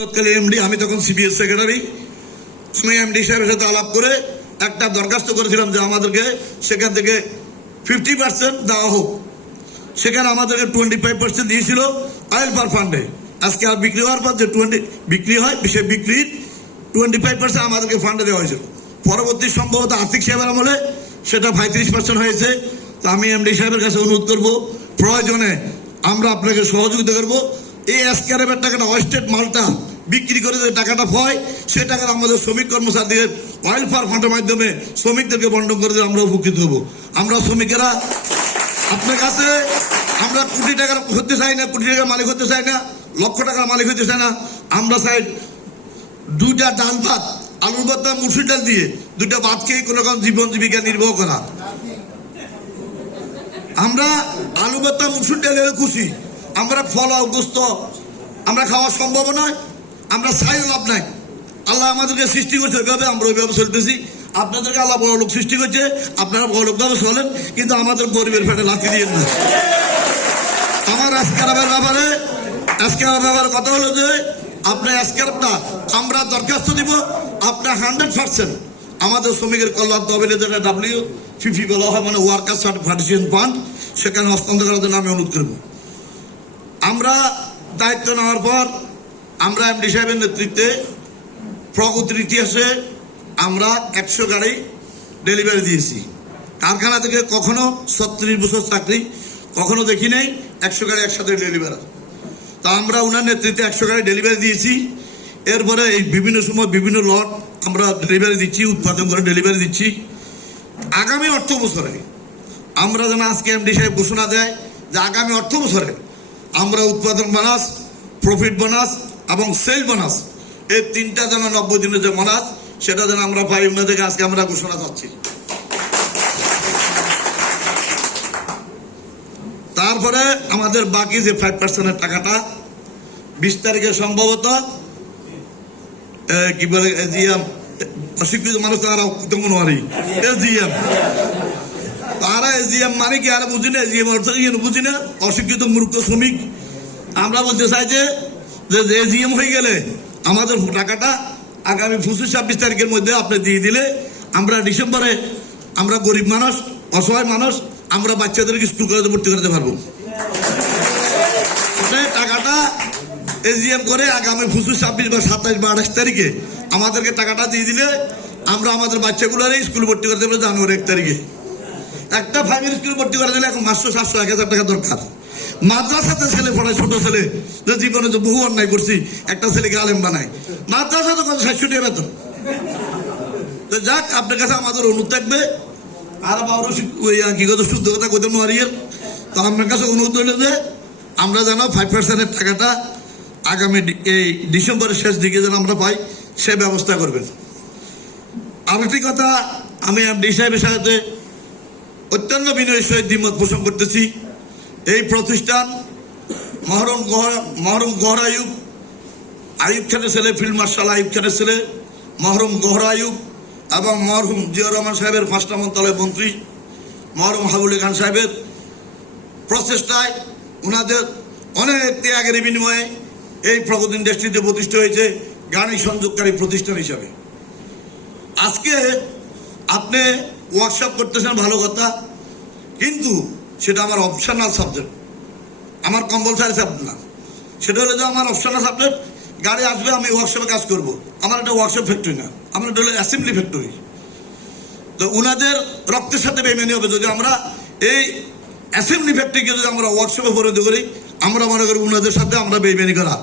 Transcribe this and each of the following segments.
তৎকালীন এমডি, আমি তখন সিবিএস সেক্রেটারি, আমি এমডি সাহেবের সাথে আলাপ করে একটা দরখাস্ত করেছিলাম যে আমাদেরকে সেখান থেকে 50% দেওয়া হোক। সেখানে আমাদেরকে 25% দিয়েছিল অয়েল পার ফান্ডে। আজকে আর বিক্রি হওয়ার পর যে 20 বিক্রি হয়, সে বিক্রির 25% আমাদেরকে ফান্ডে দেওয়া হয়েছিল। পরবর্তী সম্ভবত আর্থিক সেবার আমলে সেটা 35% হয়েছে। তো আমি এমডি সাহেবের কাছে অনুরোধ করব, প্রয়োজনে আমরা আপনাকে সহযোগিতা করব। এই এসকেআরএফের টাকাটা, ওয়েস্টেড মালটা বিক্রি করে যে টাকাটা হয়, সে টাকাটা আমাদের শ্রমিক কর্মচারীদের অয়েল পার ফান্ডের মাধ্যমে শ্রমিকদেরকে বন্টন করে দিয়ে আমরা উপকৃত হব। আমরা শ্রমিকেরা আপনার কাছে আমরা কোটি টাকার হতে চাই না, কোটি টাকার মালিক হতে চাই না, লক্ষ টাকার মালিক হতে চাই না। আমরা চাই 2টা ডাল ভাত, আলুর ভর্তা, মুসুর ডাল দিয়ে 2টা ভাত খেয়ে কোনো রকম জীবন জীবিকা নির্বাহ করা। আমরা আলু ভর্তা, মুসুর ডালে খুশি। আমরা ফল গোস্ত আমরা খাওয়া সম্ভব নয়, আমরা চাইও লাভ নাই। আল্লাহ আমাদেরকে সৃষ্টি করছে ওইভাবে, আমরা ওইভাবে চলতেছি। আপনাদেরকে আল্লাহ বড় লোক সৃষ্টি করছে, আপনারা বড় লোকভাবে চলেন, কিন্তু আমাদের গরিবের পেটে লাথি দিয়ে না। আমার এসকেআরএফের ব্যাপারে কথা হলো যে আপনার এসকেআরএফটা আমরা দরখাস্ত দিব, আপনার 100% আমাদের শ্রমিকের কল্যাণ তহবিলে যেটা WFP বলা হয়, মানে ওয়ার্কার সার্টিফিকেশন ফান্ড, সেখানে হস্তান্তর করার জন্য আমি অনুরোধ করব। আমরা দায়িত্ব নেওয়ার পর আমরা এমডি সাহেবের নেতৃত্বে প্রগতির ইতিহাসে আমরা 100 গাড়ি ডেলিভারি দিয়েছি। কারখানা থেকে কখনো 36 বছর চাকরি কখনো দেখি নাই 100 গাড়ি একসাথে ডেলিভারি। তা আমরা ওনার নেতৃত্বে 100 গাড়ি ডেলিভারি দিয়েছি। এরপরে এই বিভিন্ন সময় বিভিন্ন লট আমরা ডেলিভারি দিচ্ছি, উৎপাদন করে ডেলিভারি দিচ্ছি। আগামী অর্থ বছরে আমরা যেন আজকে এমডি সাহেব ঘোষণা দেয় যে আগামী অর্থ বছরে আমরা উৎপাদন বোনাস, প্রফিট বোনাস এবং সেল বোনাস, এই 3টা যেন 90 দিনের যে বোনাস, সেটা যেন আমরা পাই। ওনাদেরকে আজকে আমরা ঘোষণা চাচ্ছি। তারপরে আমাদের বাকি যে 5%-এর টাকাটা 20 তারিখে সম্ভবত কি বলে এজিএম, অশিক্ষিত মানুষ তারা মনে হয় এজিএম, তারা এজিএম মানে কি আর বুঝি না, এজিএম অর্থ বুঝি না, অশিক্ষিত মূর্খ শ্রমিক। আমরা বলতে চাই যে এজিএম হয়ে গেলে আমাদের টাকাটা আগামী 25-26 তারিখের মধ্যে আপনি দিয়ে দিলে আমরা ডিসেম্বরে আমরা গরিব মানুষ, অসহায় মানুষ, আমরা বাচ্চাদেরকে স্কুল কলেজে ভর্তি করতে পারবো। টাকাটা এজিএম করে আগামী 25-26 বা 27 বা 28 তারিখে আমাদেরকে টাকাটা দিয়ে দিলে আমরা আমাদের বাচ্চাগুলোর স্কুল ভর্তি করতে পারবো জানুয়ারি 1 তারিখে। একটা প্রাইমারি স্কুল ভর্তি করে দিলে এখন 500-700-1000 টাকা দরকার। মাদ্রাসাতে ছেলে পড়ায়, ছোট ছেলে যে জীবনে যে বহু অন্যায় করছি, একটা ছেলেকে আলেম বানায়, মাদ্রাসা তো 700 টাকা বেতন। তো যাক, আপনার কাছে আমাদের অনুরোধ থাকবে, আর কি কথা শুদ্ধ কথা কইতে মারিয়ে, তো আপনার কাছে অনুরোধ হইল যে আমরা যেন 5%-এর টাকাটা আগামী এই ডিসেম্বরের শেষ দিকে যেন আমরা পাই, সে ব্যবস্থা করবেন। আরেকটি কথা, আমি এমডি সাহেবের সাথে অত্যন্ত বিনয়ের সহিত দ্বিমত পোষণ করতেছি। এই প্রতিষ্ঠান মহরম গহর আইয়ুব খানের ছেলে, ফিল্ড মার্শাল আইয়ুব খানের ছেলে মহরম গহর আইয়ুব এবং মরহুম জিয়াউর রহমান সাহেবের 5টা মন্ত্রণালয়ের মন্ত্রী মরহুম হাবুল খান সাহেবের প্রচেষ্টায়, ওনাদের অনেক ত্যাগের বিনিময়ে এই প্রগতি ইন্ডাস্ট্রিতে প্রতিষ্ঠা হয়েছে গাড়ি সংযোগকারী প্রতিষ্ঠান হিসাবে। আজকে আপনি ওয়ার্কশপ করতেছেন, ভালো কথা, কিন্তু সেটা আমার অপশনাল সাবজেক্ট, আমার কম্পালসারি সাবজেক্ট না। সেটা হলো যে আমার অপশনাল সাবজেক্ট, গাড়ি আসবে, আমি ওয়ার্কশপে কাজ করব। আমার একটা ওয়ার্কশপ ফ্যাক্টরি না, আমার এটা হলো অ্যাসেম্বলি ফ্যাক্টরি। তো ওনাদের রক্তের সাথে বেইমানি হবে যদি আমরা এই অ্যাসেম্বলি ফ্যাক্টরিকে যদি আমরা ওয়ার্কশপে পরিণত করি। আমরা মনে করি ওনাদের সাথে আমরা বেইমানি করা।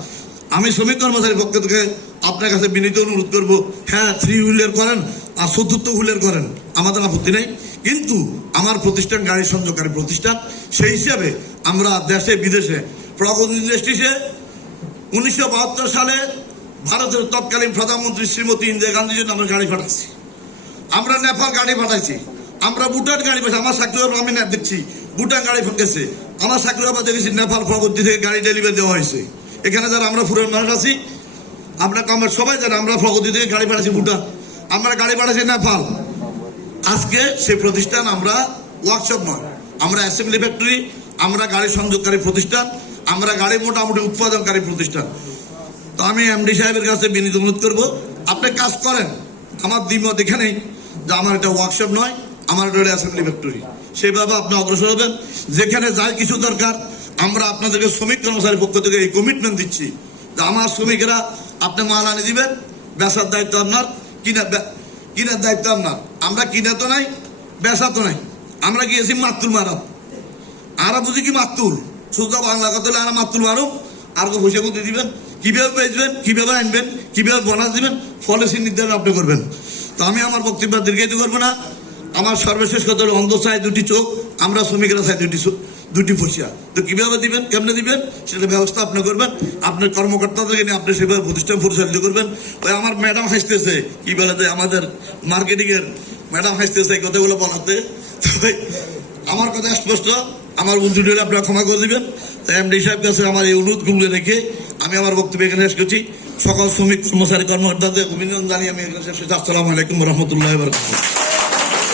আমি শ্রমিক কর্মচারীর পক্ষ থেকে আপনার কাছে বিনীত অনুরোধ করবো, হ্যাঁ 3 হুইলার করেন আর 4th হুইলার করেন, আমাদের আপত্তি নেই, কিন্তু আমার প্রতিষ্ঠান গাড়ি সংযোগকারী প্রতিষ্ঠান। সেই হিসাবে আমরা দেশে বিদেশে প্রগতি ইন্ডাস্ট্রিজে 1972 সালে ভারতের তৎকালীন প্রধানমন্ত্রী শ্রীমতী ইন্দিরা গান্ধীর জন্য আমরা গাড়ি পাঠাচ্ছি, আমরা নেপাল গাড়ি পাঠাইছি, আমরা ভুটান গাড়ি পাঠাই। আমার চাকরি আমি না দেখছি ভুটান গাড়ি গেছে, আমার চাকরি দেখেছি নেপাল প্রগতি থেকে গাড়ি ডেলিভারি দেওয়া হয়েছে। এখানে যারা আমরা পুরো মানুষ আছি, আপনাকে আমরা সবাই জানি আমরা প্রগতি থেকে গাড়ি পাঠাচ্ছি ভুটান, আমরা গাড়ি পাঠাচ্ছি নেপাল। আজকে সেই প্রতিষ্ঠান আমরা ওয়ার্কশপ নয়, আমরা অ্যাসেম্বলি ফ্যাক্টরি, আমরা গাড়ি সংযোগকারী প্রতিষ্ঠান, আমরা গাড়ি মোটামুটি উৎপাদনকারী প্রতিষ্ঠান। তো আমি এমডি সাহেবের কাছে বিনীত অনুরোধ করবো, আপনি কাজ করেন, আমার দ্বিমত এখানেই যে আমার এটা ওয়ার্কশপ নয়, আমার এটা অ্যাসেম্বলি ফ্যাক্টরি। সেভাবে আপনি অগ্রসর হবেন। যেখানে যাই কিছু দরকার আমরা আপনাদেরকে শ্রমিক কর্মচারীর পক্ষ থেকে এই কমিটমেন্ট দিচ্ছি যে আমার শ্রমিকেরা আপনি মাল আনি দিবেন, বেচার দায়িত্ব আপনার, কিনার দায়িত্ব আপনার। আমরা কিনা তো নাই, বেচা তো নাই, আমরা গিয়েছি মাতুল মারাত। আমরা বুঝি কি মাতুল, সোজা বাংলা কথা হলে আমরা মাতুল মারুক, আর পয়সা মধ্যে দিবেন, কিভাবে বেচবেন, কিভাবে আনবেন, কিভাবে বোনাস দিবেন, পলিসি নির্ধারণ আপনি করবেন। তো আমি আমার বক্তব্য দীর্ঘায়িত করবো না। আমার সর্বশেষ কথা হলো, অন্ধ চাই দুটি চোখ, আমরা শ্রমিকেরা চাই দুটি পয়সা। তো কিভাবে দিবেন, কেমনে দিবেন, সেটা ব্যবস্থা আপনি করবেন। আপনার কর্মকর্তাদেরকে নিয়ে আপনি সেভাবে প্রতিষ্ঠান পরিচালিত করবেন। ওই আমার ম্যাডাম হাসতেছে, কি বলে যে আমাদের মার্কেটিং এর ম্যাডাম হাসতেছে এই কথাগুলো বলাতে। আমার কথা স্পষ্ট, আমার ভুল ত্রুটি হলে আপনারা ক্ষমা করে দিবেন। তাই এমডি সাহেব কাছে আমার এই অনুরোধগুলো রেখে আমি আমার বক্তব্য এখানে শেষ করছি। সকল শ্রমিক কর্মচারী কর্মকর্তাদের অভিনন্দন জানিয়ে আমি এখানে শেষ করছি। আসসালামু আলাইকুম রহমতুল্লাহ।